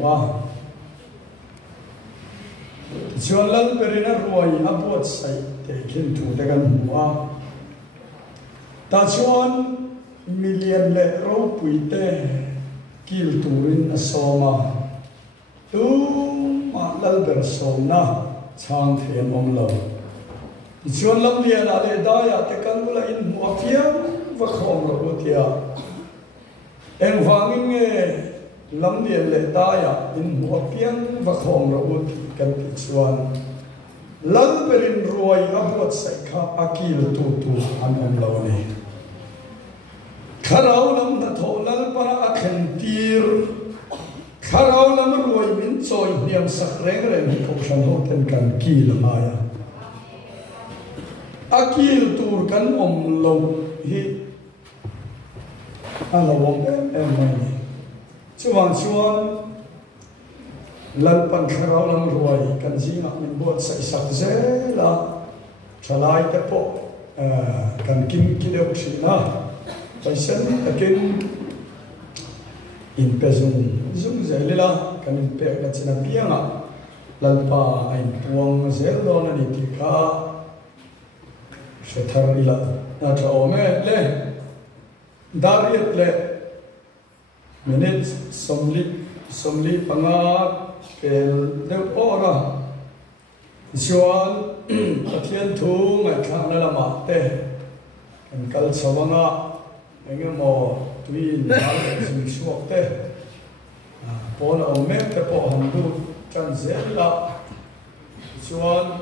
wa chuan perina ruai abuat sai te khin thu te kan hua ta chuan million le ro puite kil turin asoma tu ma lal ber somna chang thiam om lo chuan lam lian ale daya te kan bula in hua fiam va khom ro tia en wangin nge lam lian le daya in hua fiam va khom ro kan ti chuan lal berin ruai abuat sai kha akil tu an om lo ni kharau lam na tho lal para akhen tir kharau lam ruai min choi niam sak reng reng ko shan ho ten kan kil maya akil tur kan om lo hi ala wong em mai chuan lal pan kharau lam ruai kan jinga min bot sai sak zela thalai te po kan kim kideu thina Paisen akin in pezung zung zelila kan in pe ka china pianga lalpa ain puang zel don ani tika shethar ila na tra ome le dariet le minute somli panga pel de ora chuan pathian thu ngai thana lama te kan kal sawanga anh mò tuy nói là gì suộc thế, bỏ là ông mẹ cái bỏ hầm đu chân dễ lạ, chuan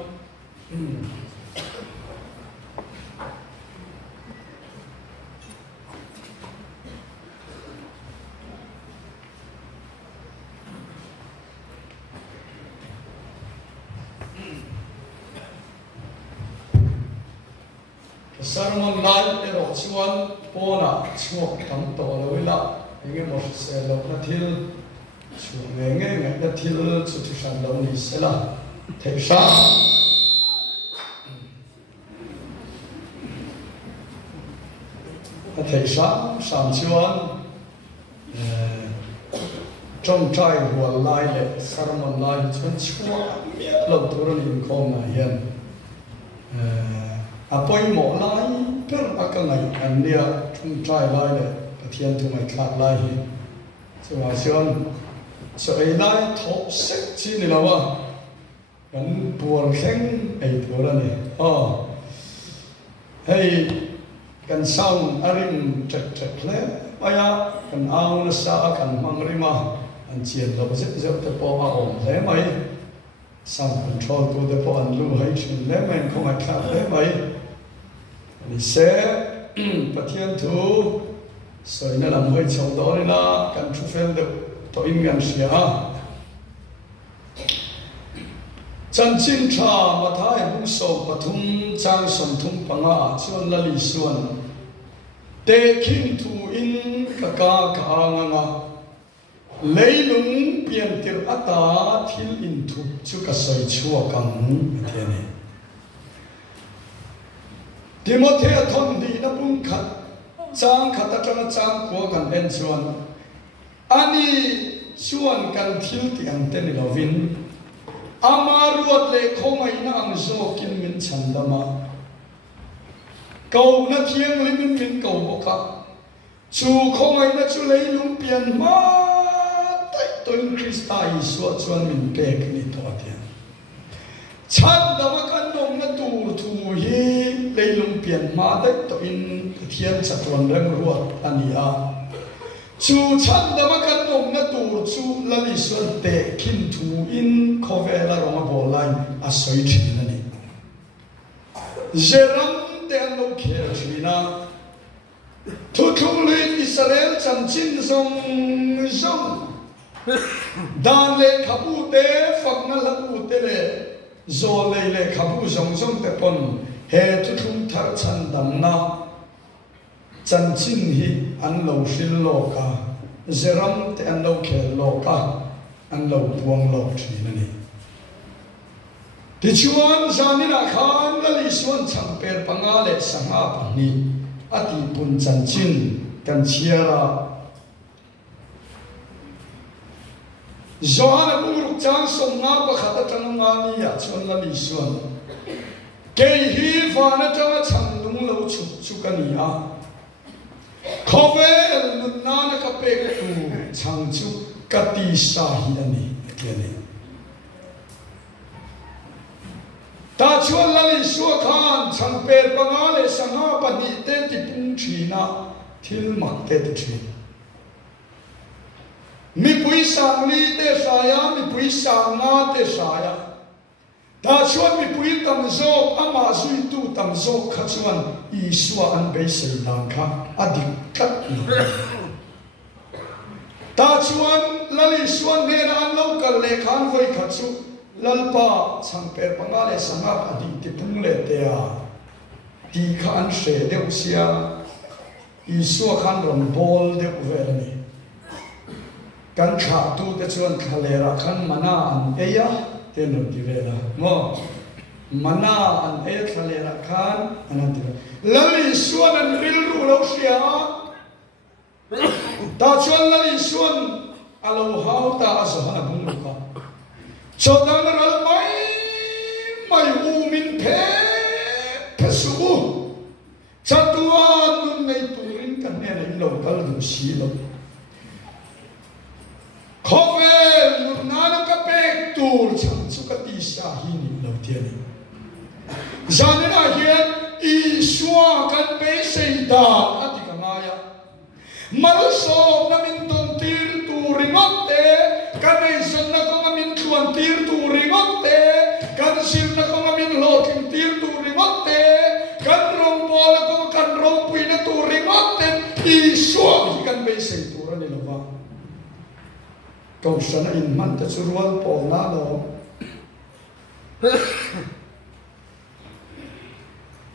sermon live ero chuan pona chuak tam to lo ila enge mo se lo na thil chu nge na thil chu thu san lo ni sela thei sa sam chuan trong trai hual lai le sermon lai chuan chuak lo tur ni khom na hian apoi mo lai per akangai ania thum trai lai le pathian thu mai khat lai hi chuwa chuan so ei lai tho sek chi ni lawa kan puar thleng ei pura ni hei kan sound arin trek hle aya kan aung na sa kan mangrima an chian lo zep te po a om hle mai sound control to the po an lu hai chin le men ko mai khat le mai ni se pathian thu soi na lam hoi chong do ni na kan thu fel de to in gan sia chan chin tha ma thai bu so pathum chang som thum panga chuan la li suan te khin thu in ka anga leilung pian tir ata thil in thu chu ka soi chua kam ni Timothea thon di na bung khat chang khata chang ko kan en chuan ani chuan kan thil ti ang te ni lovin amaruat le khomai na ang zo kin min chandama kau na thiang lim min kau boka chu khomai na chu leilung pian ma tai toin Krista Isu chuan min pek ni to atian chandama kan nom na tur thu hi leilung pian ma dai to in thian chatron rang ruat ania chu chandama kan nom na tur chu lali suan te khin thu in khovela roma bolai a soi thin ani jeram te an lo khe thina thu thu le Israel chan chin zong dan le khabu te fakna labu te le zo le khabu zong te pon he tu thum thar chan dam na chan chin hi an lo hril lo ka zeram te an lo khel lo ka an lo buang lo thin ani ti chuan zamina khan la li suan chang per panga le sanga pangni ati pun chan chin kan chiara Johanna bunguruk chan som nga pa khata tang nga ni ya chon la li suan ke hi fa na tang chang dung lo chu chu ka ni a khove el nun na na ka pe ku chang chu ka ti sa hi ani ke ni ta chuan la li su khan chang pe pa nga le sa nga pa ni te ti pung chi na thil mak te ti chi mi pui sang li te saya mi pui sang nga te saya ta chuan mi pui tam zo ama zui tu tam zo kha chuan i suwa an be sei dan kha adik kat ta chuan lali suan ne an lo kal le khan voi kha chu lalpa chang per panga le sanga pa di ti pung le te a ti kha an se deuh sia i suwa khan ron bol deuh vel ni kan kha tu te chuan khalera khan mana an eya te no ti vela mo mana an e khalera khan an ti lali suan an ril ru lo sia ta chuan lali suan alo hau ta asha bung ka chodang ral mai u min phe phasu chatua nun nei turin kan ne lai lo kal du si lo Khovel nunana ka pek tur chang chu ka ti sa hi ni lo tiani zanena hian i suwa kan pe sei da ati ka maya mal so na min ton tir tu ringote kan ei son na ko min chuan tir tu ringote kan sil na ko min lo kim tir tu ringote kan rong bol ko kan rong pui na tu ringote i suwa kan pe sei tu ra ni lo ba kau sana in man te surual po na lo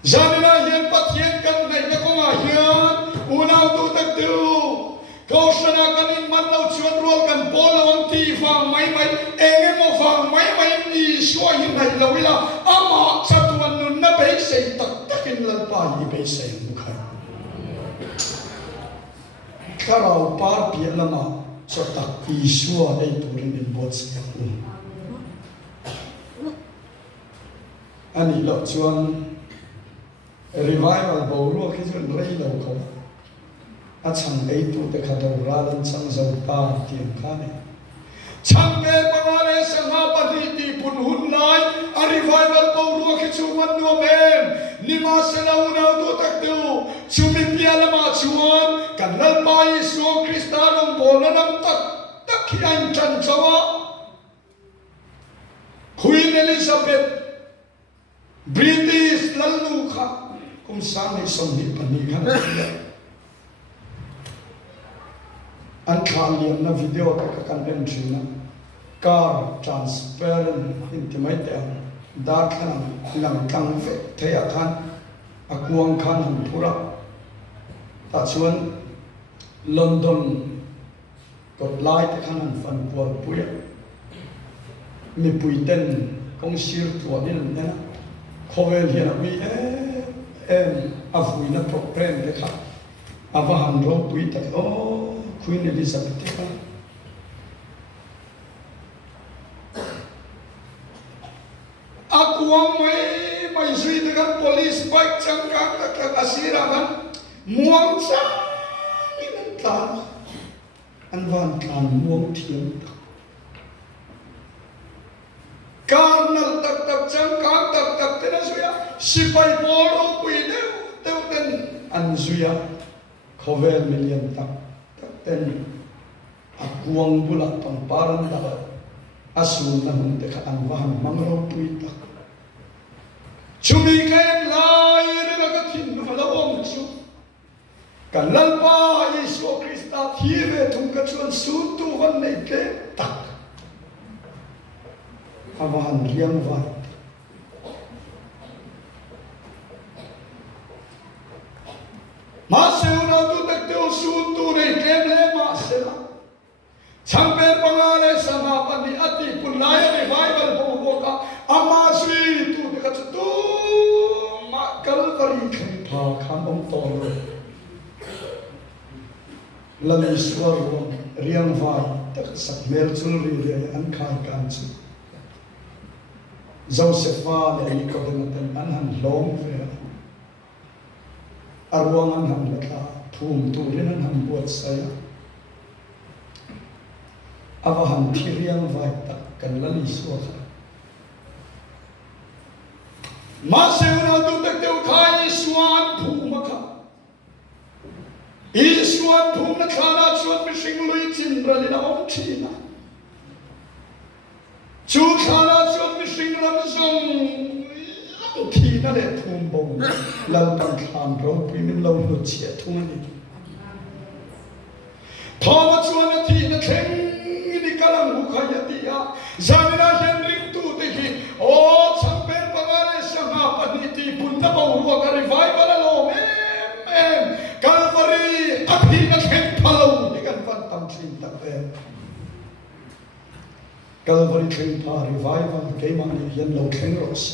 janina yen patien kan nei na ko ma hian unau tu tak tu kau sana kan in man lo chuan rual kan po lo ang ti fang mai enge mo fang mai ni swa hin nei lo ila ama chatuan nun na be sei tak takin lan pa ni be sei bukai karau par pi lama so tak isua ei turin in bots ani lo chuan revival bo ro ki chuan rei lo ko a chang ei tu te kha do ra lan chang zo ta tiam kha ne chang pe pangale sangha pa ti pun hun lai a revival bo ro ki chuan no men ni ma se la una do tak tu chumi pia la ma chuan kan lal pa Yesu Kristus bol nam tak khi anh chan chawa Queen Elizabeth British lalu kha kum sang ni som ni pani kha an khan liam na video ka kan ben thina car transparent intimate da khan lam tang ve thaya khan akuang khan hum thura ta chuan London got light khan an fan por puya mi puiten kong sir tu din na khovel hian mi afuina program de kha avahan ro pui tak o Queen Elizabeth kha akuang mai sui de kan police bike chang ka ka asira man muang cha in ta an van kan muang thiam karnal tak chang ka tak te na suya sipai polo pui de ten an suya khovel million tak ten akuang bula pamparan da asul na hun de ka an van mangro pui tak chumi ken lai re ka thin ma la om chu kan lal pa Yesu Krista thi ve thum ka chuan su tu van nei ke tak awan riang vai ma se una tu tak te su tu nei ke le ma se la champe pangale sama pani ati punai revival bo ka ama sui tu de ka tu ma kalvari khan pha kham om to lo lami swar riang vai tak sak mel chulri le an khai kan chu Josepha le Nicodemus an han long ve arwang an han la thum turin an han buat saya ava han thiriang vai tak kan lali suwa ma seuna tu tak teu khai suan thu makha Isuan thum na khana chuan mi sing lui chin ralina om thina chu khana chuan mi sing ram zong thina le thum bong lal pan khan ro pin lo lu chia thum ni thoma chuan thina theng ni kalang mu khaya tia zamina hen ring tu te hi o champer pagale sama paniti punna ba ru ka revival lo em Calvary athina khen phalo ni kan van tam thin tak ve Calvary khen pha revival ke man ni hian lo khen ros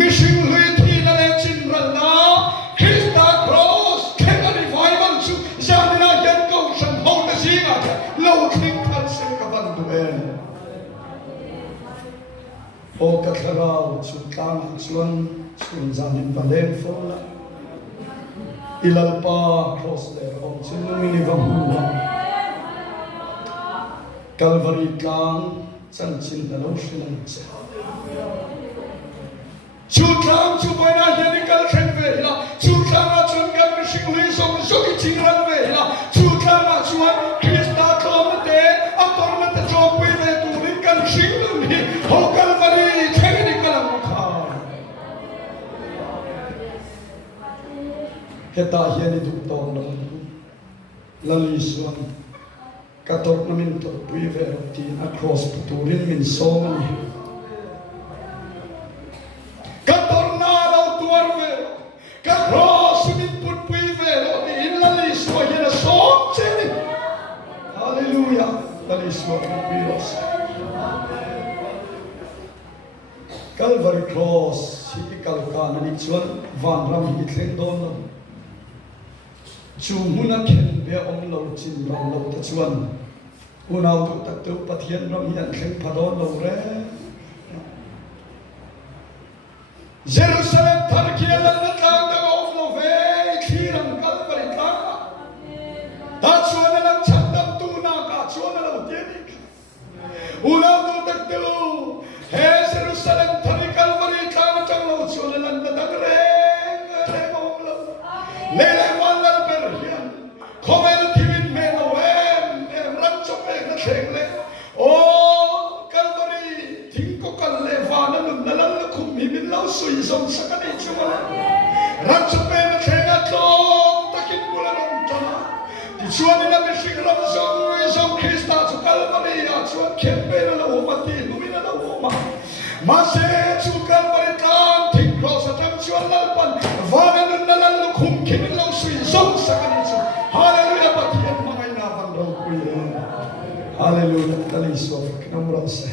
missing hui thina le chin ral na Christa cross khen revival chu jamina hian ko san ho na singa lo khen khal se ka van du en o ka kharau chu tang chuan chun zanin valen fola Ilalpa cross there on Chilumini Vamuna Calvary Kang Sanchin the Ocean and Chutlam Chupana Yenical Kenvela Chutlama Chungan Machine Louis on the Sokiting Ranvela Chutlama Chuan Christa Clomate Atorment the job with the Turikan Shilumi Ho Calvary Technical Heta hian I duk ton lo lali suan katok na min to pui ve ti across puturin min somani kator na lo tuar ve ka cross min put pui ve lo ti in lali suan hian som cheni hallelujah lali suan pui los Calvary cross hi kalkan ni chuan van ram hi thleng don lo chu huna khen be om lo chin lo ta chuan unau tu tak tu pathian ram hian thleng phadon lo re Jerusalem thar kia la na tlang da of lo ve khiram Calvary ta ta chuan na chat dam tu na ka chuan lo te ni unau tu tak tu he Jerusalem thar Calvary tlang chang lo chuan na na dang re om lo le Comment Kevin Meno ran chope na thengle o Calvary thingko kan le vana nun nalal khum mi min lau sui som sakani chuma ran chope na thenga tlom takin bulan om tama ti chuan ina me sing ram som Christa chu Calvary a chuan khem pe na lo ma ti lumina lo ma ma se chu Calvary tang thing cross atang chuan lal pan vana nun nalal khum kin lau sui som sakani chuma Hallelujah, pathian mangai na van ro kuye. Hallelujah, kali so knamra se.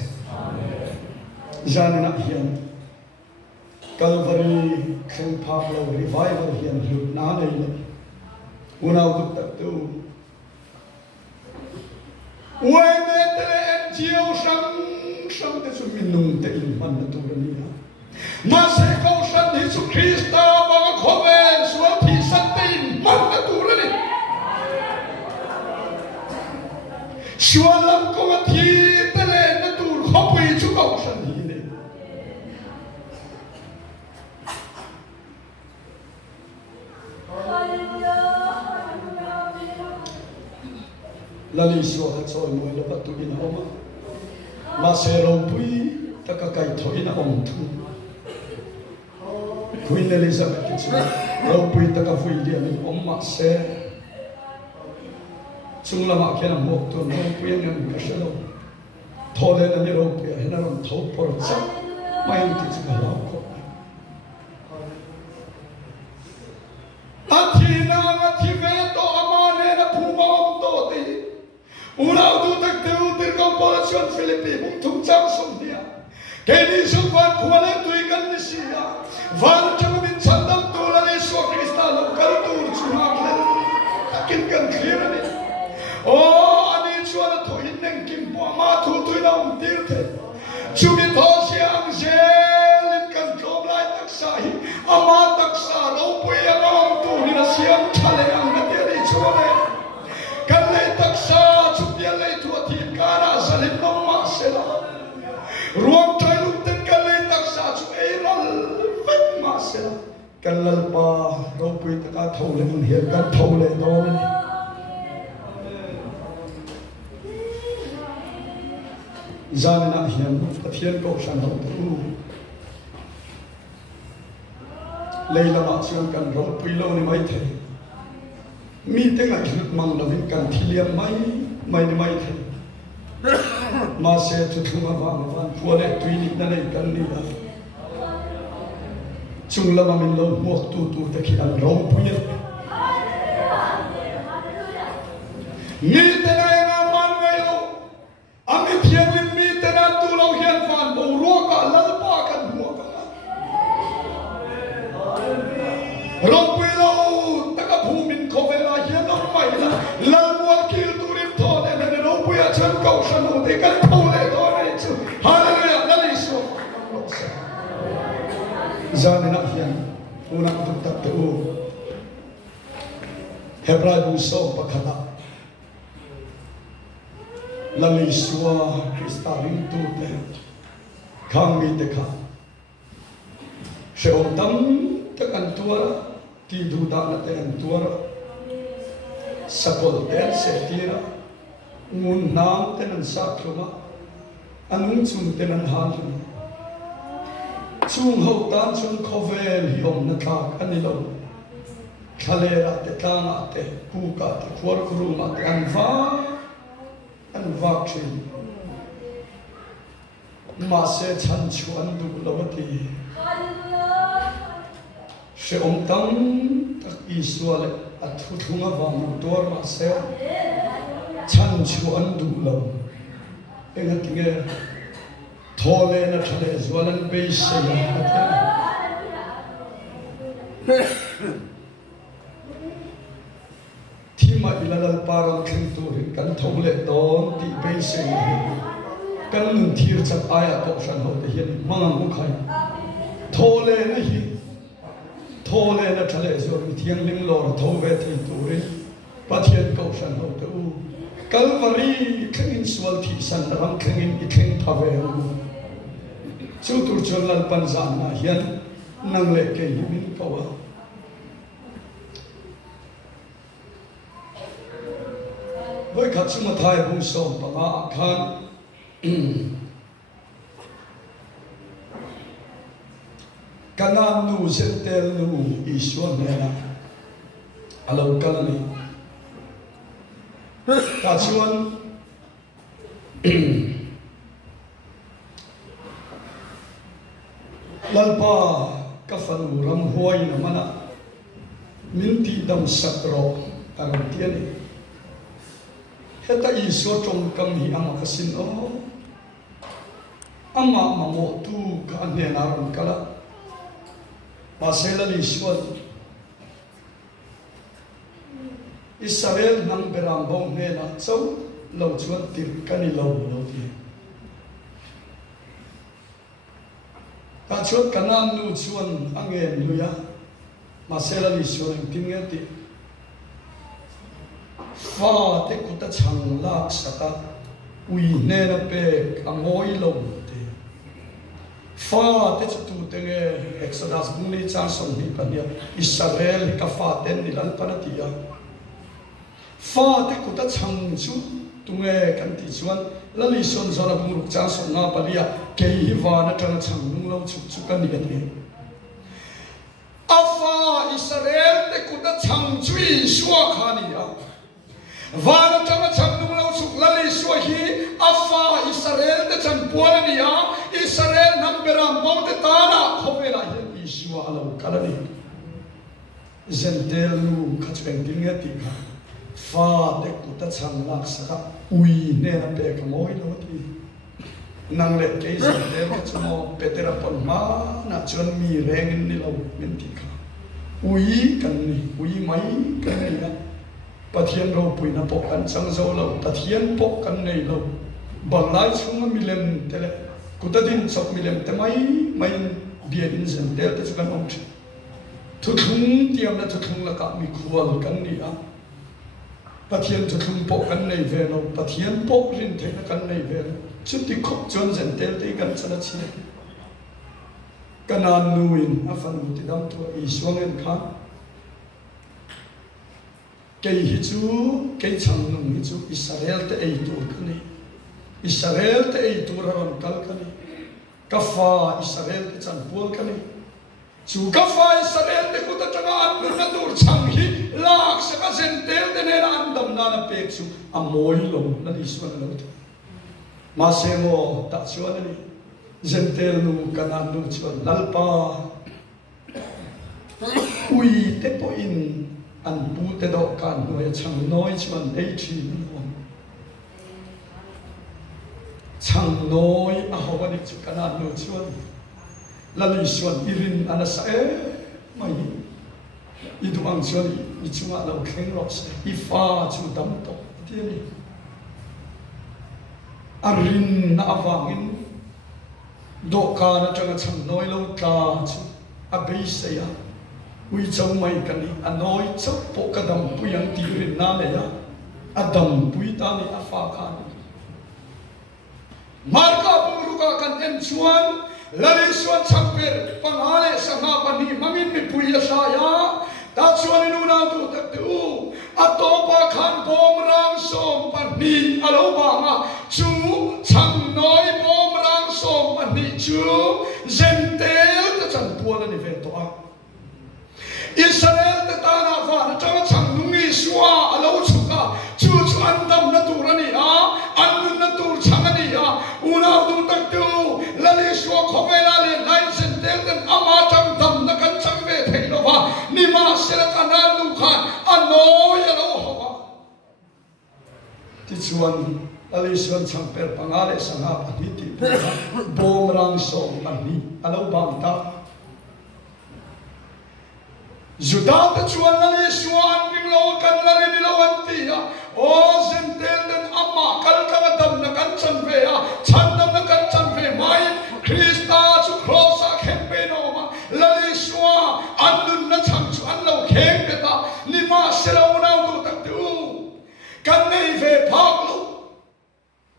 Janina hian Calvary khen phap lo revival hian lut na nei le. Unau duk tak tu. Wai me te NGO sam te su minung te in man tu ni. Ma se ko san Jesu Krista ba khove so thi san te in man tu ni. Shualam ko thi tele na tur khopui chu ko san hi ne lali so ha choi mo lo patu in oma ma se ro pui ta ka kai thoi na om thu Queen Elizabeth chu ro pui ta ka fui dia ni om ma se chung lama kena mok tu no pui ngan ka shelo thole na ni ro pui hena ron tho por cha mai ti chu la ko athina athi ve to amane na phuma om to ti unau tu tak teu tir ko population Philippi mum thum chang som dia keni su van khwale tui kan ni sia van chang min chandam tu la ni so Krista lo kal tu chu ha le takin kan clear ni oh ani chuan chú biết thọ xiang xe lên cần trộm lại tất sai ama tất sa đâu bùi anh ông tu đi là xiang thà lệ anh cái tiền đi chúa lệ cần lệ tất sa chú biết lệ thua thiệt cả ra sẽ lên nông mà sẽ là ruộng trời lúc tên cần lệ tất sa chú ấy là vết mà sẽ là cần lệ pa đâu bùi tất cả thâu lệ mình hiện cần thâu lệ đó này gia đình anh hiền tập hiền cầu sản hậu tu lấy làm ăn chuyện cần rong pui lâu này mấy thầy mi tiếng anh hụt mang là vinh cần thi liêm mấy thầy mà sẽ thu thu mà vàng phua để tùy nít này cần đi à chung là mà mình lâu mua tu ta khi ăn rong pui mi tiếng anh làm ăn vậy đâu anh mi thiền linh mi tiếng anh tu lâu hiền phản bầu ruộng cả lân ba cần mua cả rong pui lâu ta cả phù mình có về là hiền lâu mày là lần mua kia tu đi thọ để mình rong pui ở chân cầu sân hồ thì cần thâu để đó này chứ hallelujah là lý số gia đình anh hiền unak tu tập tu Hebrai bu so pakhala la lý số Krista ring tu te khang mi te kha se om tam te kan tua ti du da na te kan tua sakol te se tira ngun nam te nan sa kluma anung chung te nan han chung ho tan chung khovel hi om na thak ani lo khalera te tanga te ku ka te khwar khuru ma te an va chin ma se chan chuan du lo ti se om tam tak iswal athu thunga wang dor ma se chan chuan du lo enga tinge thole na thale zwalan be se thima ilalal paral khin tu rin kan thole don ti be se kan thir chak aya ko san ho te hian mang mu khai thole na hi thole na thale zo thiang ling lor tho ve thi tu rin pathian ko san ho te u Calvary khangin swal thi san ram khangin I kheng phave chu tur chon lal pan zan na hian nang le ke himin kawa voi khat chuma thai bung som panga khan kanan nu sentel nu iswan na alo kalani ta chuan lalpa ka fanu ram huai na mana minti dam sakro taram tiani heta iso trong kam hi ama kasin o ama mamo tu ka ne na ram kala pasela li swal Israel nang beram bong ne na chau lo chuan tir kani lo ti ta chuan kanan nu chuan angen luya masela li chuan tinge ti fa te kuta chang lak saka ui ne na pe amoi lo ti fa te chu tenge Exodus buni cha som ni pania Israel ka fa ten ni lan panatia fa te kuta chang chu tunge kan ti chuan lali son zona bungruk cha som na palia ke hi wa na tang chang nung lo chu chu kan ni ni afa Israel te kuta chang chui suwa khania wa na tang chang nung lo chu lali suwa hi afa Israel te chan polania Israel nam beram bo te tana khobela hi iswa alo kalani zentel nu khacheng dinge ti kha fa te kuta chang lak saka ui ne na pe kamoi lo ti nang le ke zentel ka chumo petera pon ma na chon mi reng ni lo min ti kha ui kan ni ui mai kan ni na pathian ro pui na pok kan chang zo lo pathian pok kan nei lo balai chung mi lem tele Kutadin sok milem temai main biarin zentel te sukan ong thuthung tiam na thuthung la ka mi khual kan ni a pathian thuthung po kan nei ve lo pathian po rin the na kan nei ve chuti khop chon zentel te kan chana chi kanan nuin afan muti dam to I suangen kha kei hi chu kei chang nung hi chu Israel te ei tur kani Israel te ei tur ron kal kani kafa Israel te chan pol kani chu kafa Israel te kuta tanga an na tur chang hi lak sa ka zentel te ne an dam na na pek chu amoi lo na di suan lo ma se mo ta chuan ni zentel nu kanan nu chuan lalpa ui te po in an pu te do kan noi chang noi chuan ei thi no chang noi a hawani chu kanan nu chuan lali chuan irin ana sa mai I du ang chuan I chunga lo kheng ro se I fa chu dam to ti ni arin na awangin do ka na changa chang noi lo ta chu a be se ya ui chau mai kan ni anoi chau po ka dam puyang ti rin na le ya adam pui ta ni a fa kha ni marka puluka kan em chuan lali chuan changper pangale sanga pani mangin mi pui ya sa ya ta chuan inu na tu tak tu atopa khan bom rang som pani alo ba ma chu chang noi bom rang som pani chu zentel ta chan puan ni ve to a Israel te ta na fa na chang nungi suwa alo chuka chu chu andam na tur ani a an na tur chang ani a una tu tak tu lali suwa khomela le lai zentel ten ama chang dam na kan chang ve thei lo wa ni ma sera kana nu khan anoi alo ho ti chuan lali suan chang per pangale sanga pani ti bom rang som pani alo bang ta Judah te chuan lali suan ring lo kan lali ni lo anti ya o zentel den amma kal ka dam na kan chan ve ya chan dam na kan chan ve mai Krista chu cross a kempe no ma lali suan annun na chang chu an lo khem be ta ni ma sera una tu tak tu kan nei ve phak lo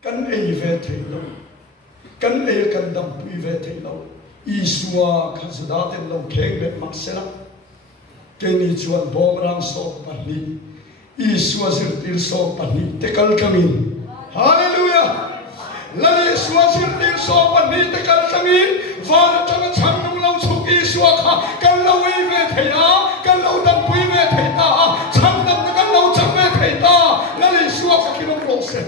kan ei ve thei lo kan ei kan dam pui ve thei lo Isua kan Judah ten lo khem be mak sera Kini chuan bom rang so pani Isua sirtir so pani tekal kamin Hallelujah Lali Isua sirtir so pani tekal kamin Vana changa chang nung lau chuk Isua ka kan lau i ve thei na kan lau dam pui ve thei ta chang dam na kan lau chang ve thei ta Lali Isua ka kinong lo se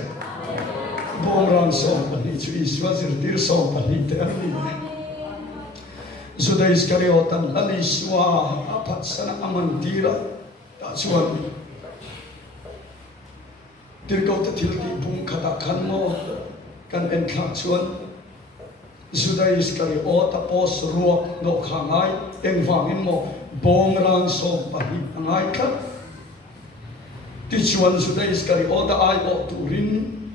bom rang so pani chu Isua sirtir so pani tekal kamin Judah Iskariotan lali suwa apat sana amantira ta chuan tirkau ta thilti bung khata khan mo kan en khak chuan Judah Iskariot apos ruak no khangai eng wangin mo bom rang so pahi angai khat ti chuan Judah Iskariot ai o turin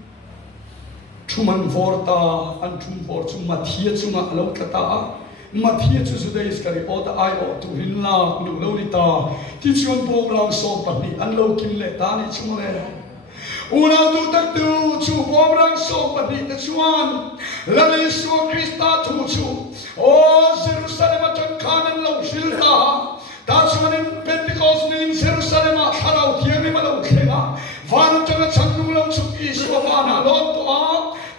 thuman vorta an thum vor chu mathia chunga alo kata Mathia chu Judah Iskariot ai o tu hin la nu lo ni ta ti chuan bom rang so pani an lo kin le ta ni chung le una tu tak tu chu bom rang so pani te chuan la le su Krista tu chu o Jerusalem tan khanan lo shil ta chuan in Pentecost ni Jerusalem a harau thiang ni ma lo khenga van changa changnu lo chu Isu ba na lo to a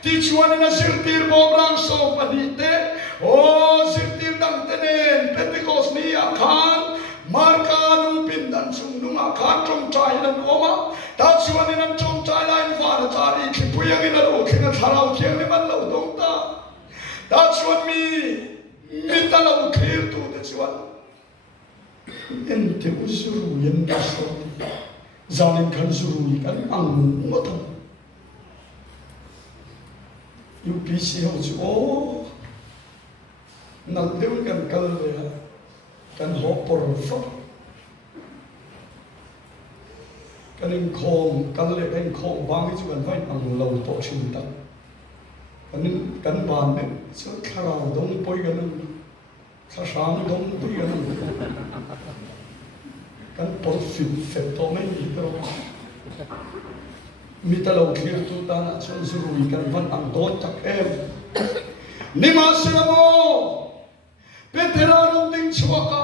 ti chuan na sirtir bom rang so pani te o sirtir dang tenen Pentecost ni akhan markanu pindan sung nung akhan trong chai nan oma ta chuan in trong chai lain van chari khipuyang in lo khenga tharau thiang ni man lo dong ta chuan mi ta lo khir tu te chuan en te usuru yen ka so zanin kan suru kan ang mo ta UPC ho chu o nang deun kan kal le kan ho por fo kan in khom kal le kan khom bang chu kan vai ang lo to chin ta kan ban ne so kharau dong poi kan kha sang dong poi kan pol fit fet to mai ni to mi ta lo clear tu ta na chon zurui kan van ang don tak em ni ma selamo petera rom ding chwaka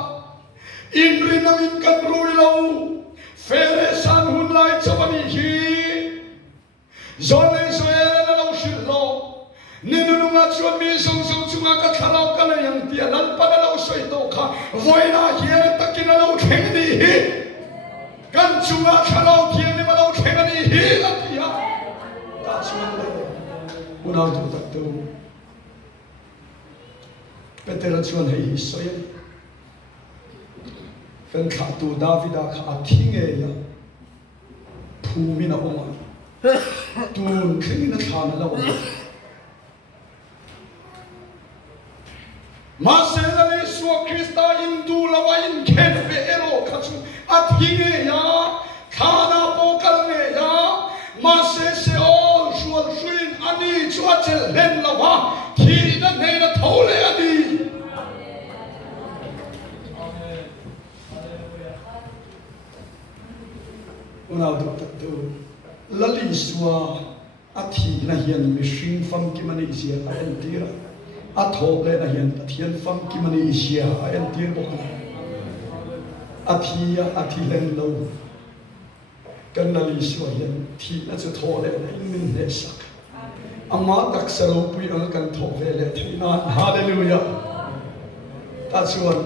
in rinamin kan rui lo fere san hun lai chawani hi zone soe la lo shil lo ninununga chuan mi song song chunga ka thalau ka la yang tia lan pa la lo soi to kha voina hian takin lo theng ni hi kan chunga thalau thiam ni ma lo theng ni hi atia ta chuan le unau tu tak tu petera chuan hei soi kan kha tu davida kha thinge ya phumi na oma tun khini na thana la oma Masela le suwa Krista indu lawa in ken be ero kachu athinge ya khana pokal ne ya mase se all sual suin ani chua chel len lawa thi na nei na thole ani unau tu tak tu lali suwa athi na hian mishing fam ki mani sia an tira athok le na hian thian fam ki mani sia an tir bok athi len lo kan lali suwa hian thi na chu tho le in min le sak ama tak salo pui ang kan tho ve le thina hallelujah ta chuan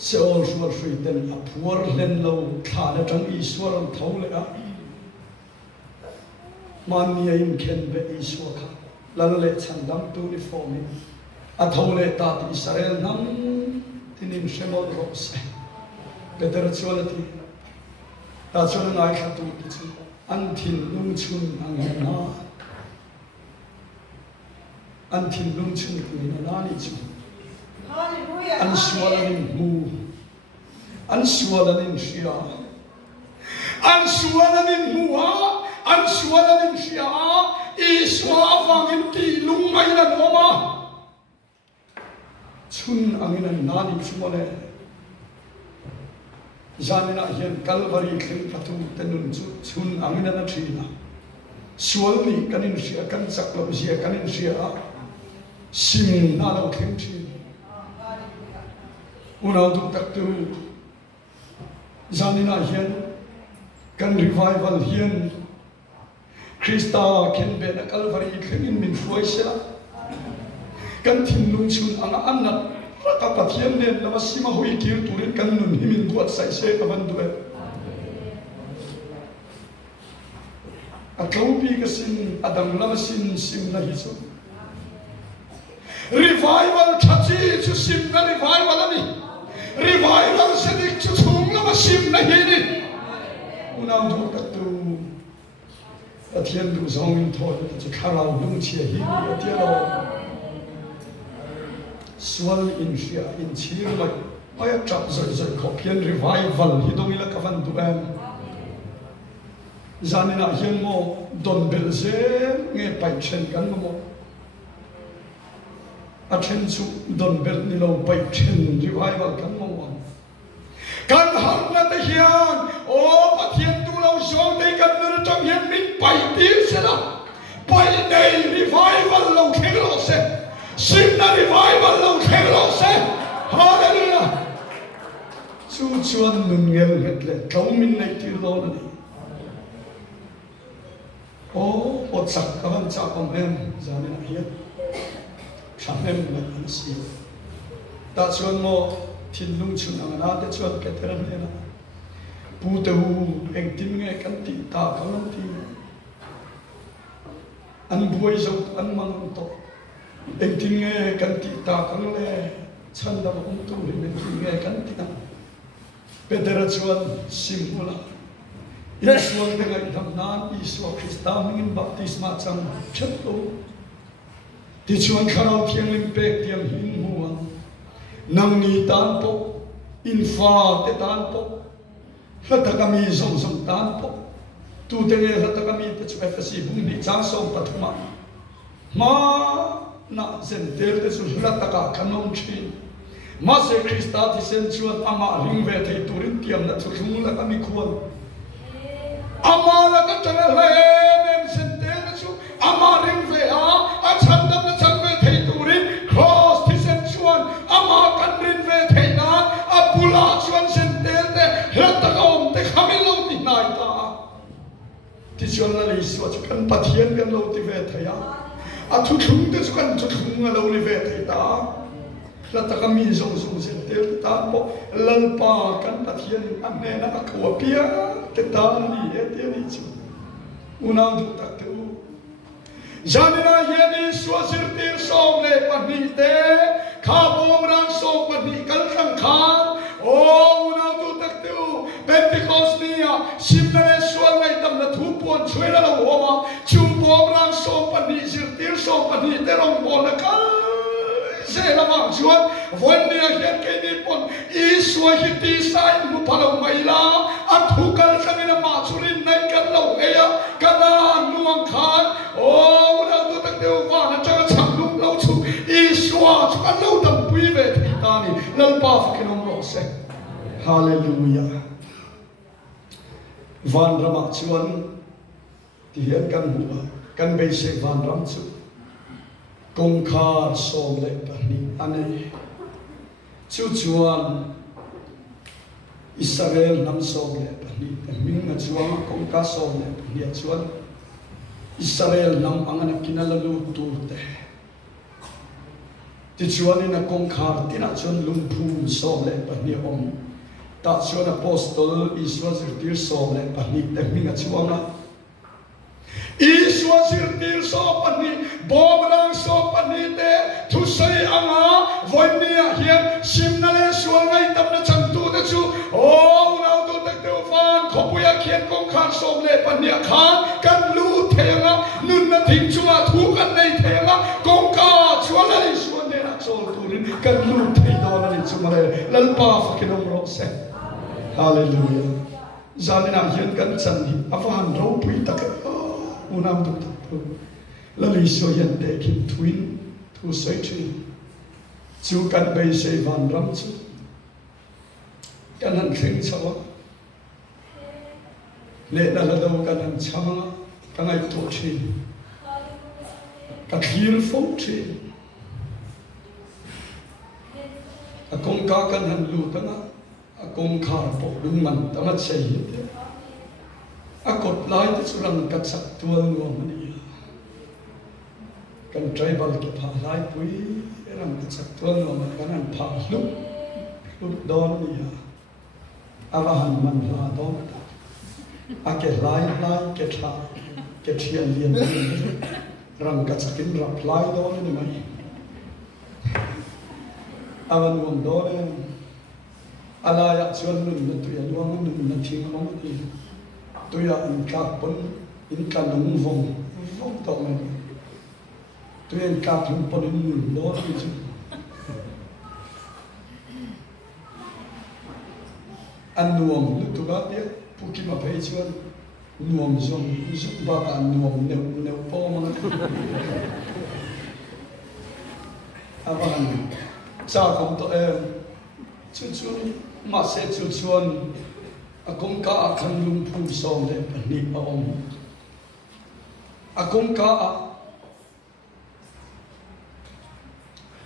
Seol suar sui ten apuar len lo khana tang iswar ang thau le a mania in ken be iswa kha lan le chandam tu ni formi a thau le ta ti Israel nam tinin shemol rose better chualati ta chuan ngai kha tu ti chu an thin lung chun ang na an thin lung chun ni na ni chu an sualanin mu an sualanin shia an sualanin muha an sualanin shia iswa wangin ti lungai na noma chun angin nani chumole janina hian kalvari khin patu tenun chun angin na thina sualni kanin shia kan saklo sia kanin shia sim na lo khin thi unau tu tak tu zanina hian kan revival hian Krista ken be na Calvary khenin min foi sela kan thin lung chun anga annat rata pathian ne lama sima hoi kir turin kan nun himin buat sai se avan du ataupi ka sin adam lama sin sim na hi chu revival chachi chu sim na revival ani revival sedik chu thung lama sim na hi ni unam du tak tu athian du zong in thol chu kharau lung chia hi ni atialo swal in shia in chir lai aya chap zoi kopian revival hi dong ila kavan du am zanina hian mo don belze nge pai chen kan mo a chen chu don bel ni lo pai chen revival kan mo kan han na te hian o pathian tu lo so te kan nur chang hian min pai ti se la pai nei revival lo kheng lo se sim na revival lo kheng lo se hallelujah chu chuan nun ngel het le kau min nei ti lo ni o sak kawan cha kom em zanina hian Shamem Nancy. That's one more Tinlung Chunanga, that's what Caterina. Putu, and Timmy Canti, Takanti. And boys out Anmanto. And Timmy Canti, Takanle, Chanda Unto, and Timmy Cantina. Better at one Simula. Yes, one thing I have not is what is coming in baptism at some chapel. Ti chuan kharau thiang lim pek tiam hin huwa nang ni tan po in fa te tan po hlataka mi zong zong tan po tu te nge hata kami te chu FSC bung ni chang som pathuma ma na zen tel te chu hlata ka kanom thin ma se Krista ti sen chuan ama ring ve thei turin tiam na chu hlung la kami khuan ama la ka tala hle mem zen tel chu ama ring ve a chandam na chang ve thei turin cross ti sen chuan ama kan rin ve thei na a pula chuan zen tel te hlata ka om te khamilo ti nai ta ti chuan la le so chu kan pathian kan lo ti ve thei a thu thung te chu kan thu thung a lo li ve thei ta la ta kami zong zong zen tel ta po lal pa kan pathian an ne na ko pia te ta ni e te ni chu una du tak te u janina yeni swasir tir som le pani te kha bom rang som pani kal sang khan o una du tak te u Pentecost nia simnare swal ngai tam na thu pon chhuela lo homa chu bom rang som pani sir tir som pani te rong bon na ka se la mang chuan von nia hian ke ni pon I swa hi ti sai mu phalo mai la a thu kal sangina ma churin nai kan lo eya kana nuang khan o na tu tak deu wa na cha chang lung lo chu I swa chu kan lo dam pui ve thi ta ni lal pa fakinom lo se hallelujah van rama chuan ti hian kan mu kan be se van ram chu công khai som lệ pani ane chu chuan Israel nam som lệ pani min na chuan công khai som lệ pani chuan Israel nam angana kinalalu tu te ti chuan ina công khai tina chuan lumphu som lệ pani om ta chuan apostol Israel tir som lệ pani te min na chuan Iswa sirtir so pani bomrang so pani te thu sai anga voinia hian simnale sual ngai tam na changtu te chu o nau tu te te fan khopuya khian kong khan som le pani khan kan lu thenga nun na thing chunga thu kan nei thenga kong ka chuala li suan ne na chol turin kan lu thei do na ni chumale lalpa fakinom ro se hallelujah zanina hian kan chan hi avan ro pui tak unam tu tu la li so yan te kim twin tu sai chi chu kan bei se van ram chu kan han thing chawa le na la do kan han chama kan ai tu chi ka khir fo chi a kong ka kan han lu ta na a kong khar po lung man ta ma chei a kot lai te surang ka chak tual nuam ani kan tribal ke pha lai pui ram ka chak tual nuam kan an pha lu don ni avahan man la don a ke lai ke tha ke thian lian ram ka chakin rap lai don ni mai avan nuam don ala ya chuan nun na tu ya luang nun na thing mong ni tôi là in cáp bún in cáp nung vòng tàu này tôi in cáp nung bún in nung đó thì chứ ăn nuông lúc tôi đã biết phụ kim mà phải chưa nuông dùng giúp ba cả nuông nếu po mà anh cha không tôi em chú mà sẽ chú akong ka akan lumpur som le pani om akong ka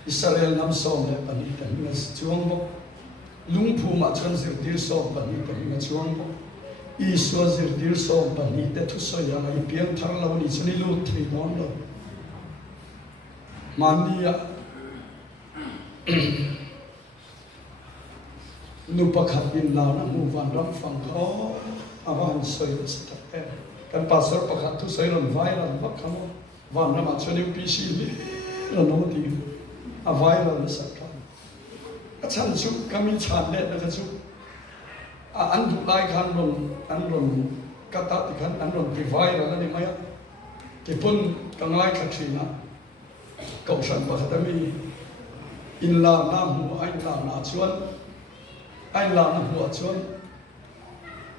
Israel nam som le pani tan chuang bo lumpur ma chan zir dir som pani tan chuang bo Iswa zir dir som pani te thu so ya mai pian thar lo ni chani lu thei non lo mania nupa khatin la na mu van ram phang kho avan soi sta pe kan pastor pakhat tu soi ron vai ran ba khamo van ram achoni pc li lo no ti a vai ran sa ka achan chu kami chan le na chu a an du lai khan ron kata ti khan an ron ti vai ran ni maya ke pun kang lai khathina kau san ba khatami in la na mu ai la na chuan ai làm nó chuan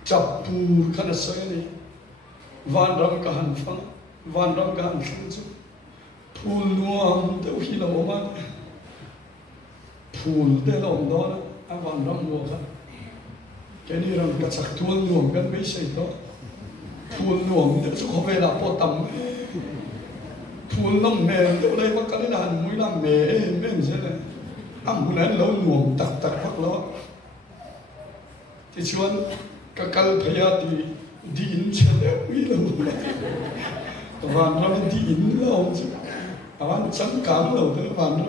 chập bù khăn soi này van ram ka han phang van ram ka han phang chu phul nuam deuh hi lo ma phul te lo do na a van ram mo kha cái này rằng cả chắc tuôn nuông cái mấy xây đó phun nuông để cho họ về là po tầm phun lông mềm đâu đây có cái là hành mũi làm mềm mềm thế này ăn mũi này lâu nuông tặc tặc phát lo thì chuan cái cal phải thì đi in chơi uy lâu và nó đi in lâu chứ anh chẳng cảm lâu thế và nó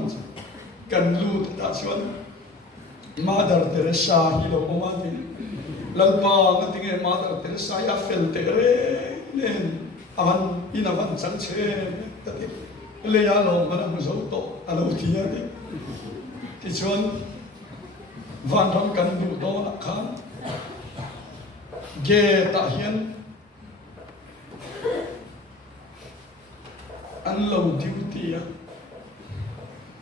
cần lưu ta chuan Mother Teresa hi lo ma thì lalpa nga tinge Mother Teresa ya fel te re nen avan ina van chang che tati le ya lo mana mu zo to alo thia ti chuan van ram kan du to na khan ge ta hian an lo duty ya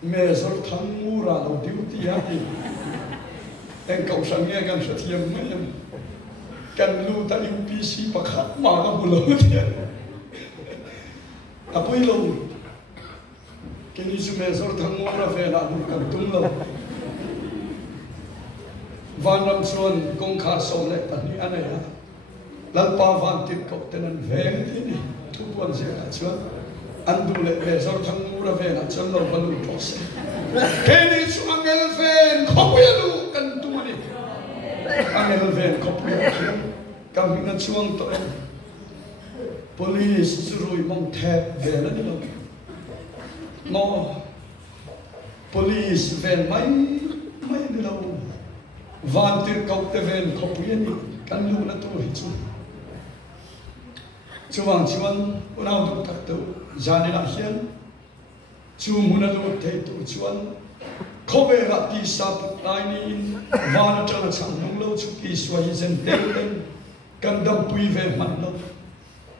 me zor thang mu ra lo duty ya ti en cậu sang nghe gan sợ thiêm mấy em cần lưu ta UPC bạc khát mà nó bù lỡ thiệt à bây lâu cái này chúng mình rồi thằng ngô ra về là đủ cần tung lâu van ram xuân công khá sâu lại tận đi anh này à lần ba van tiếp cậu tên anh về thế này thu buồn gì cả chưa anh đủ lại về rồi thằng ngô ra về là chân lâu vẫn đủ process cái này chúng anh nghe về không biết đủ cần tung đi anh nghe về không biết cầm những chuông tội police rồi mong thẹp về nó đi đâu nó police về mấy đi đâu van tiêu cầu te về không biết đi căn lu nó tôi chú chú hoàng chú anh nào được thật đâu gia đình là hiền chú muốn là được thấy tôi chú anh không về là đi sa bút lại ní van cho nó chẳng nung lâu chú kỳ xoay dân tên tên cần đâm bùi về mặt lâu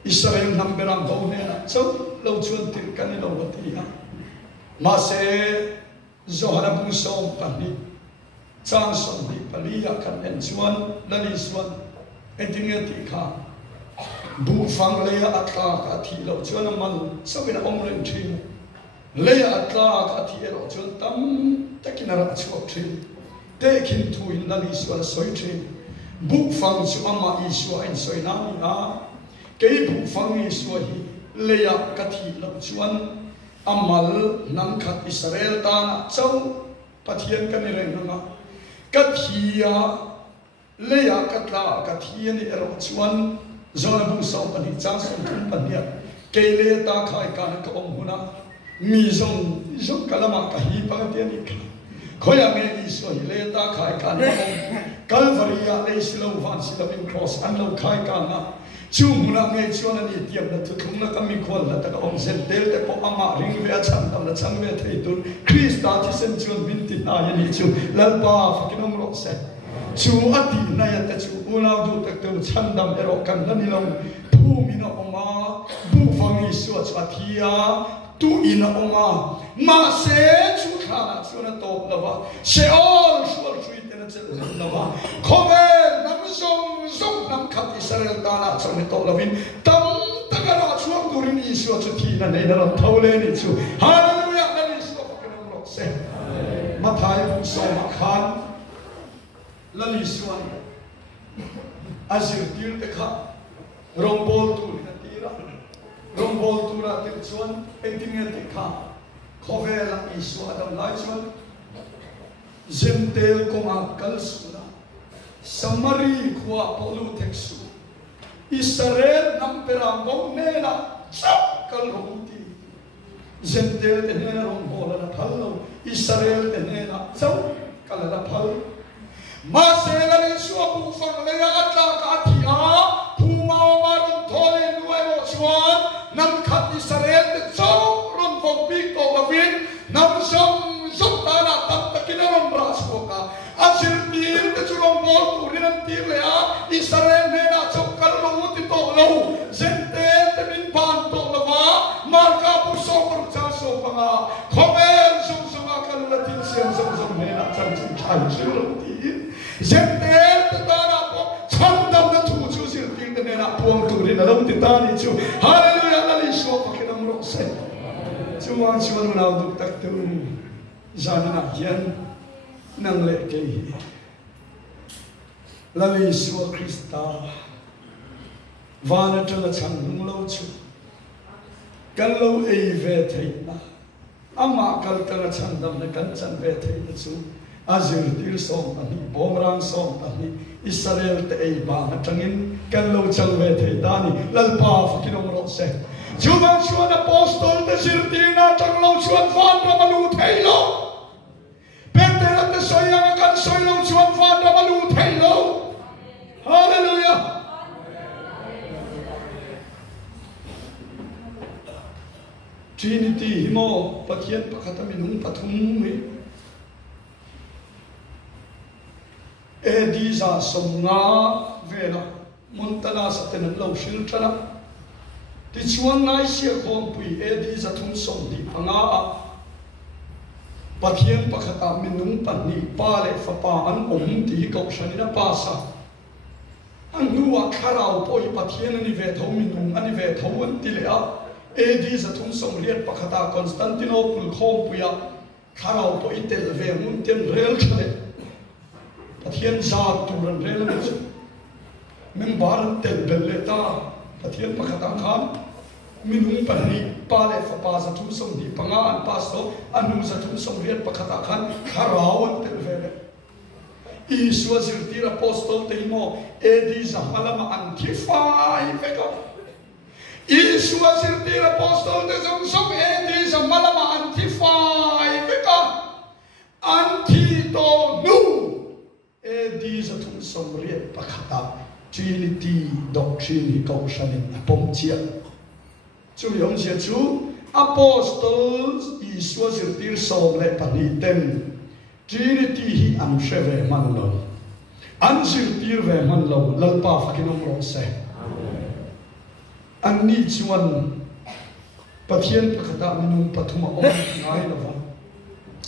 Israel nằm bên làm đâu nè cháu lâu chuan tiền cái này lâu vật thì ha mà sẽ do nó bung sông tận đi trang sông đi bali ya kan en chuan lali chuan en tiếng nghe thì khá bu phang lấy atla cả thì lâu chuan mà sau khi nó ông lên trên lấy atla cả thì lâu chuan tâm tất cả nó chuộc trên để kinh thui lali chuan soi trên bu phang chu ama Isua en soi nami ha cái bu phang Isua hi leya ka thi lo chuan amal nam khat Israel ta na chau pathian kan reng na ka thia leya ka tla ka thia ni ero chuan zona bu sau pani chang som thun pania ke le ta khai ka na ka om huna mi zong kalama ka hi pa te ni khoya me Isua hi le ta khai ka na Calvary le silo van silabin cross an lo khai ka na chu muna me chuan ani tiam na thum na kami khol na ta om zen tel te po ama ring ve cham tam na chang ve thei tun Krista ti sen chuan bin ti na yani chu lalpa fakinom ro se chu ati na ya ta chu una du tak tu chandam ero kan na ni long phu mi na oma bu fangi su cha thia tu ina oma ma se chu kha na chu na to na ba se all shul tree te na chel na ba khove nam song nam khat Israel ta na chang to lovin tam takara chuang turin Isu chu thi na nei na thole ni chu hallelujah na ni so ka na ro se ma thai so ma khan la li suan azir tir te kha rombol tu na tira rombol tu ra te chuan enting te kha khove la Isu adam lai chuan zentel koma kal suna samari khwa polu teksu Israel nampera mong nena chap kal romuti zentel te nena rombol na phalo Israel te nena chau kal na phal ma se la le su bu fang le ya atla ka thia phuma marun thole nuai ro chuan nam khat Israel te chau ron bok bi to win nam sam ta na tam takin ron ras ko ka asir tir te churom bol turin tir le a Israel ne na chau kal ro ti to lo zente te min pan to lawa marka pu so por cha so panga khomer sum suma kal la tin sem som ne na chang chang chai chiro ti zentel te ta na po chandam na thu chu sil tir te ne na puang turin na lo ti ta ni chu hallelujah la li so pa kinam ro se chuang chuan nào duk tak tu zanana hian nang le ke la li so Krista vana tala chang hung lo chu kan lo ei ve thei na ama kal tala chang dam na kan chan ve thei na chu azir tir som ani bomrang som ani Israel te ei ba na tangin kan lo chang ve thei ta ni lal pa fu kinom ro se chuang chuan apostol te sir tir na chang lo chuan van ra malu thei lo Peter te soya kan soi lo chuan van ra malu thei lo hallelujah Trinity himo pathian pakataminung pathum mi Ediza somnga vela montana saten lo shil thana ti chuan nai sia khom pui Ediza thum som di panga pathian pakataminung panni pale fapa an ti ko shanina pasa an nuwa kharau poi pathian ani ve thominung ani ve thowan ti le a Edi za thum som riat pakhata Constantinople khom puya kharau po itel ve mun tem rel khale pathian za turan rel na chu mem bar tel beleta pathian pakhata khan minung pani pale fa pa za thum som di panga an pasto anu za thum som riat pakhata khan kharau tel ve Isu azirtir apostol teimo Edi za halama antifai veka Isu azirtir apostol te som Edi za malama antifai veka antito nu Edi za thum som riat pakhata Trinity doctrine kau shanin apom chia chu yong chia chu apostol Isu azirtir som le panitem Trinity hi an sheve man lo an zirtir ve man lo lalpa fakinom ro se an ni chuan pathian pakhata minung pathuma om ngai lova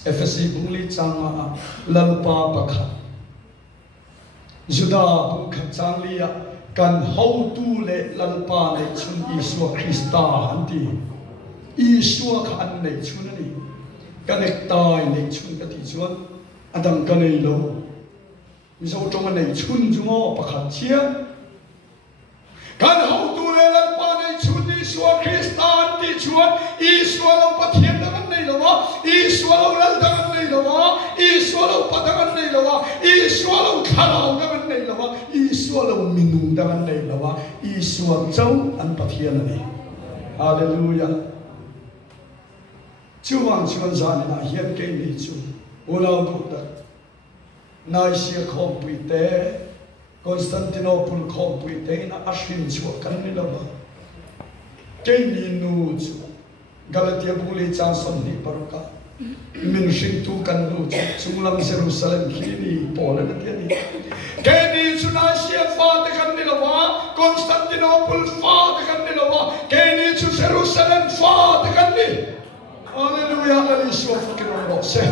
FSC bungli changa lalpa pakha juda bukha changlia kan how tu le lalpa le chun Isu Krista hanti Isu khan le chun ani kanek tai le chun ka ti chuan adam ka nei lo mi so trong nei chun jungo pakhat chia kan how tu le lalpa nei chun Isu Krista ti chuan Isu lo pathian da nei lo wa Isu lo lal da nei lo wa Isu lo patagan nei lo wa Isu lo kharau da nei lo wa Isu lo minung da nei lo wa Isu chau an pathian ani hallelujah chuang chuan zan na hian ke ni chu ulau du ta nai sia khom pui te Constantinople khom pui te na ashin chu kan ni la ba ke ni nu chu Galatia buli cha som ni paruka min shin tu kan nu chu chunglam Jerusalem khi ni pole na ti ni ke ni chu na sia fa te kan ni la ba Constantinople fa te kan ni la ba ke ni chu Jerusalem fa te kan ni Hallelujah, hallelujah, fucking se.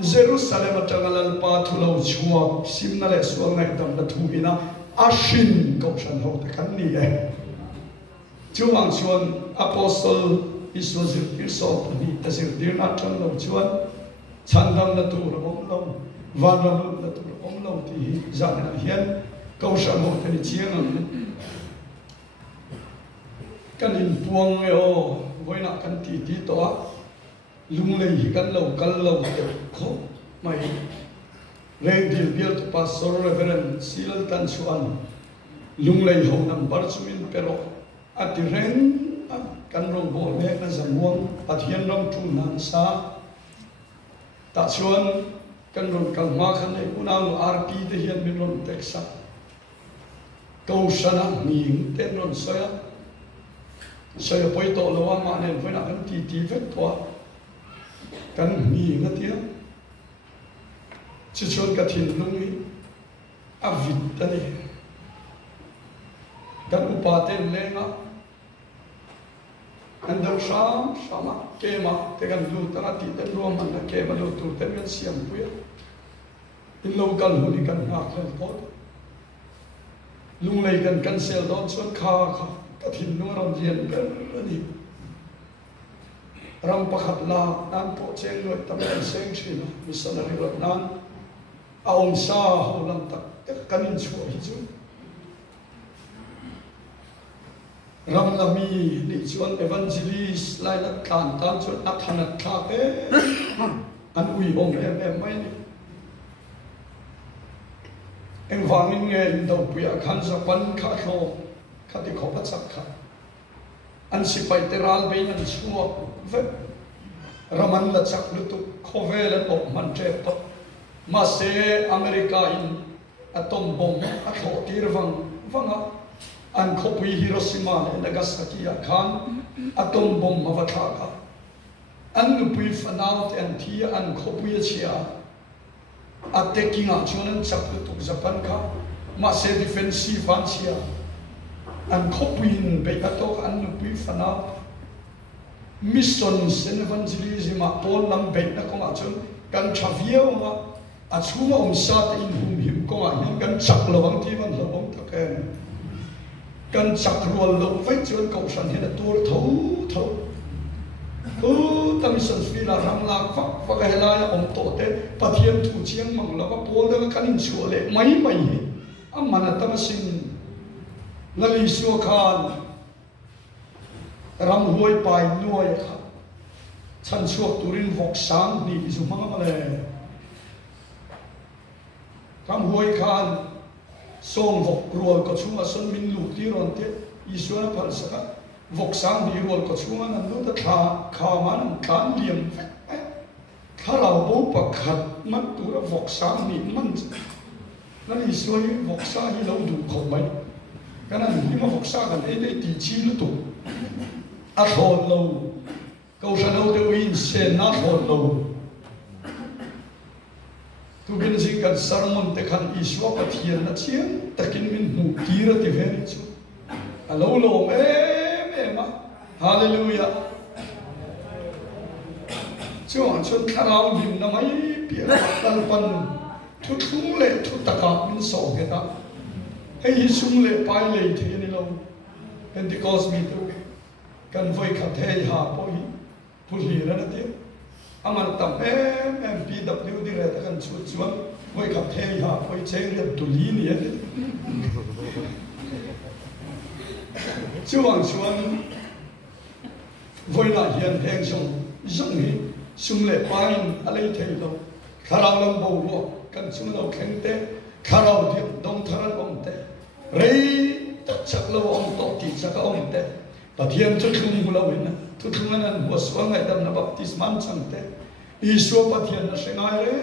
Jerusalem atangalal pa thulo chua simna le suang ngai tam na thumina ashin ko shan ho ta kan ni e. Chuang chuan apostle Isu zirtir so ni ta zirtir na tan lo chuan chandam na tu rom lo van ram na tu rom lo ti zan na hian ko shan ho ta ni chiang an kan in puang yo voi na kan ti to a lung lei kan lo kal lo te kho mai reng dil bial to pastor reverend silal tan chuan lung lei ho nam bar chumin pero at reng kan rong bol me na zamuang pathian rong tu nan sa ta chuan kan rong kal ma khan nei unang RP te hian min rong teksa ko sana mi ten rong soya saya poi to lo ma ne voi na kan ti vet to kan mi nga tia chi chon ka thin lungi a vit ta ni kan upate lenga kan dau sham shama kema te kan lu ta ti ten ro man na kema lu tu ten kan siam puya in lo kal hu ni kan na khan to lung lei kan cancel don chuan kha ka thin nu ram jian kan ni ram pakhat la an po cheng noi tam kan seng thina missionary rot nan aung sa ho lam tak kanin chu hi chu ram lami ni chuan evangelist lai na tlan tan chuan athanat thak an ui om em mai ni em vangin nge in do puya khan sa pan kha tho kha ti kho pa chak kha an sipai teral bein an chuwa ve raman la chak lu tu khovel an op man tre pa ma se america in atom bomb a tho tir wanga an khopui Hiroshima le Nagasaki a khan atom bomb ma va tha ka an nu pui fanaut an thia an khopui chia attacking a chuan chak tu Japan kha ma se defensive an chia an khopin be atok an nu pui fanaut mission sen evangelism a pol lam be na ko ma chuan kan thavia ma a chuma sa te in hum him ko a hin kan chak lawang ti van lawang ta ken kan chak rual lo vai chuan ko san hin a tur tho ta mission fila ram la fa ka hela ya om to te pathian thu chiang mang la ka pol da kan in chu le mai amana ta sin lali su khan ram hoi pai nuai kha chan chuak turin vok sang ni zu mang ma le ram hoi khan song vok rual ko chunga son min lu ti ron te isua phal saka vok sang ni rual ko chunga nan lu ta kha man kan liam kharau bo pakhat man tu ra vok sang ni man nan isua vok sa hi lo du khom mai kana ni ma vok sa kan e ti chi lu tu a thon lo câu sa đâu tiêu in sen na thon lo tu bin sing kan sermon te khan iswa pathian na chiang takin min mu tira ti ve chu alo lo ma hallelujah chuan chun kharau him na mai pia tal pan thu thu le thu taka min so ke ta hei sung le pai le the ni lo Pentecost mi tu kan voi kha the ha po hi puli na na ti aman tam PW di re ta kan chuan voi kha the ha po che re tu li ni chuan voi na hian heng song hi sung le pai a le thei lo kharau lam bo lo kan chung lo kheng te kharau di dong tharan om te rei ta chak lo om to ti chak om te pathian chu thung lo win thu thung an ho swang ngai dam na baptisman chang te iswa pathian na sengai re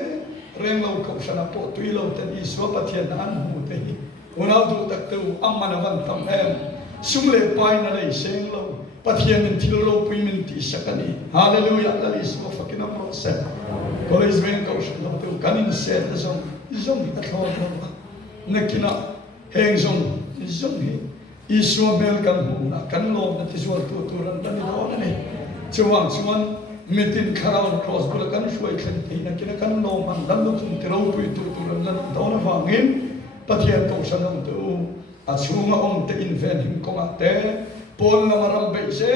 reng lo ko sana po tui lo te iswa pathian an hu te hi unau du tak tu amana van tam em sung le pai na le seng lo pathian min thil ro pui min ti sakani hallelujah la iswa fakina pro se ko le zven ko sana tu kanin se ta zong ta thlo lo nakina heng zong hi iswa bel kan hu na kan lo na ti zual tu ran ta ni lo na ni chuan metin kharau cross bula kan shuai khen te na kina kan lo man dan lo tum tero pui tu ran dan do na wangin pathian to sanam tu a chunga om te inven him ko ma te pol na maram be se